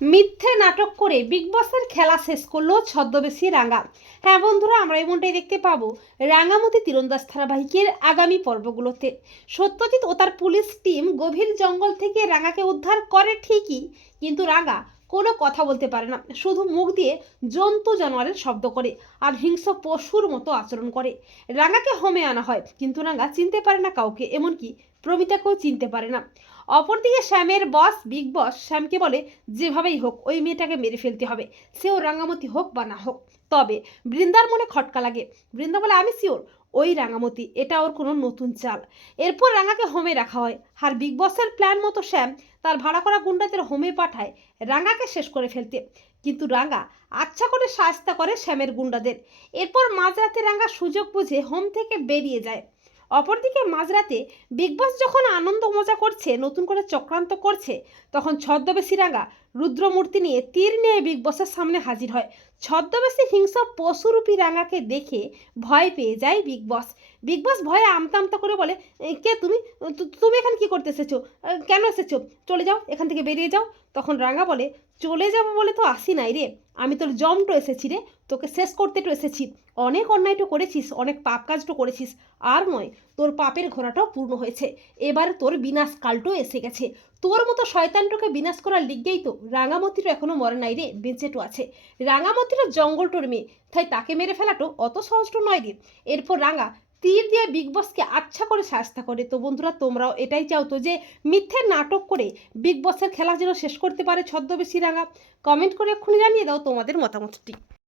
মিথ্যে নাটক করে বিগ বসের খেলা শেষ করলো ছদ্মবেশী রাঙা। হ্যাঁ বন্ধুরা, আমরা এমনটাই দেখতে পাবো রাঙামতি তীরন্দাজ ধারাবাহিকের আগামী পর্বগুলোতে। সত্যজিৎ ও তার পুলিশ টিম গভীর জঙ্গল থেকে রাঙাকে উদ্ধার করে ঠিকই, কিন্তু রাঙা কোনো কথা বলতে পারে না, শুধু মুখ দিয়ে জন্তু জানোয়ারের শব্দ করে আর হিংস্র পশুর মতো আচরণ করে। রাঙাকে হোমে আনা হয়, কিন্তু রাঙা চিনতে পারে না কাউকে, এমনকি প্রমিতাকেও চিনতে পারে না। অপরদিকে শ্যামের বস বিগ বস শ্যামকে বলে যেভাবেই হোক ওই মেয়েটাকে মেরে ফেলতে হবে, সেও রাঙামতি হোক বা না হোক। তবে বৃন্দার মনে খটকা লাগে। বৃন্দা বলে আমি শিওর ওই রাঙামতি, এটা ওর কোনো নতুন চাল। এরপর রাঙাকে হোমে রাখা হয়, আর বিগ বসের প্ল্যান মতো শ্যাম তার ভাড়া করা গুন্ডাদের হোমে পাঠায় রাঙাকে শেষ করে ফেলতে। কিন্তু রাঙা আচ্ছা করে সাহায্য করে শ্যামের গুন্ডাদের। এরপর মাঝরাতে রাঙা সুযোগ বুঝে হোম থেকে বেরিয়ে যায়। অপরদিকে মাঝরাতে বিগ বস যখন আনন্দ মজা করছে, নতুন করে চক্রান্ত করছে, তখন ছদ্মবেশী রাঙা রুদ্রমূর্তি নিয়ে তীর নিয়ে বিগ বসের সামনে হাজির হয়। ছদ্মবেশী হিংস্র পশুরূপী রাঙাকে দেখে ভয় পেয়ে যায় বিগ বস। বিগ বস ভয়ে আমতা আমতা করে বলে, কে তুমি? তুমি এখানে কি করতে এসেছো? কেন এসেছো? চলে যাও, এখান থেকে বেরিয়ে যাও। তখন রাঙা বলে, চলে যাবো বলে তো আসি নাই রে, আমি তোর জমটো এসেছি রে, তোকে শেষ করতে তো এসেছি। অনেক অন্যায়টো করেছিস, অনেক পাপ কাজটো করেছিস, আর নয়, তোর পাপের ঘোড়াটাও পূর্ণ হয়েছে, এবার তোর বিনাশ কালটাও এসে গেছে। তোর মতো শয়তানটাকে বিনাশ করার লিগেই তো রাঙামতিরও এখনো মরে নাই রে, বেঁচেটো আছে। রাঙামতিরও জঙ্গলটোর মেয়ে, তাই তাকে মেরে ফেলাটো অত সহজটো নয় রে। এরপর রাঙা তীর দিয়ে বিগ বসকে আচ্ছা করে শাস্তা করে। তো বন্ধুরা, তোমরাও এটাই চাও তো যে মিথ্যে নাটক করে বিগ বসের খেলা যেন শেষ করতে পারে ছদ্মবেশী রাঙা? কমেন্ট করে এক্ষুনি জানিয়ে দাও তোমাদের মতামতটি।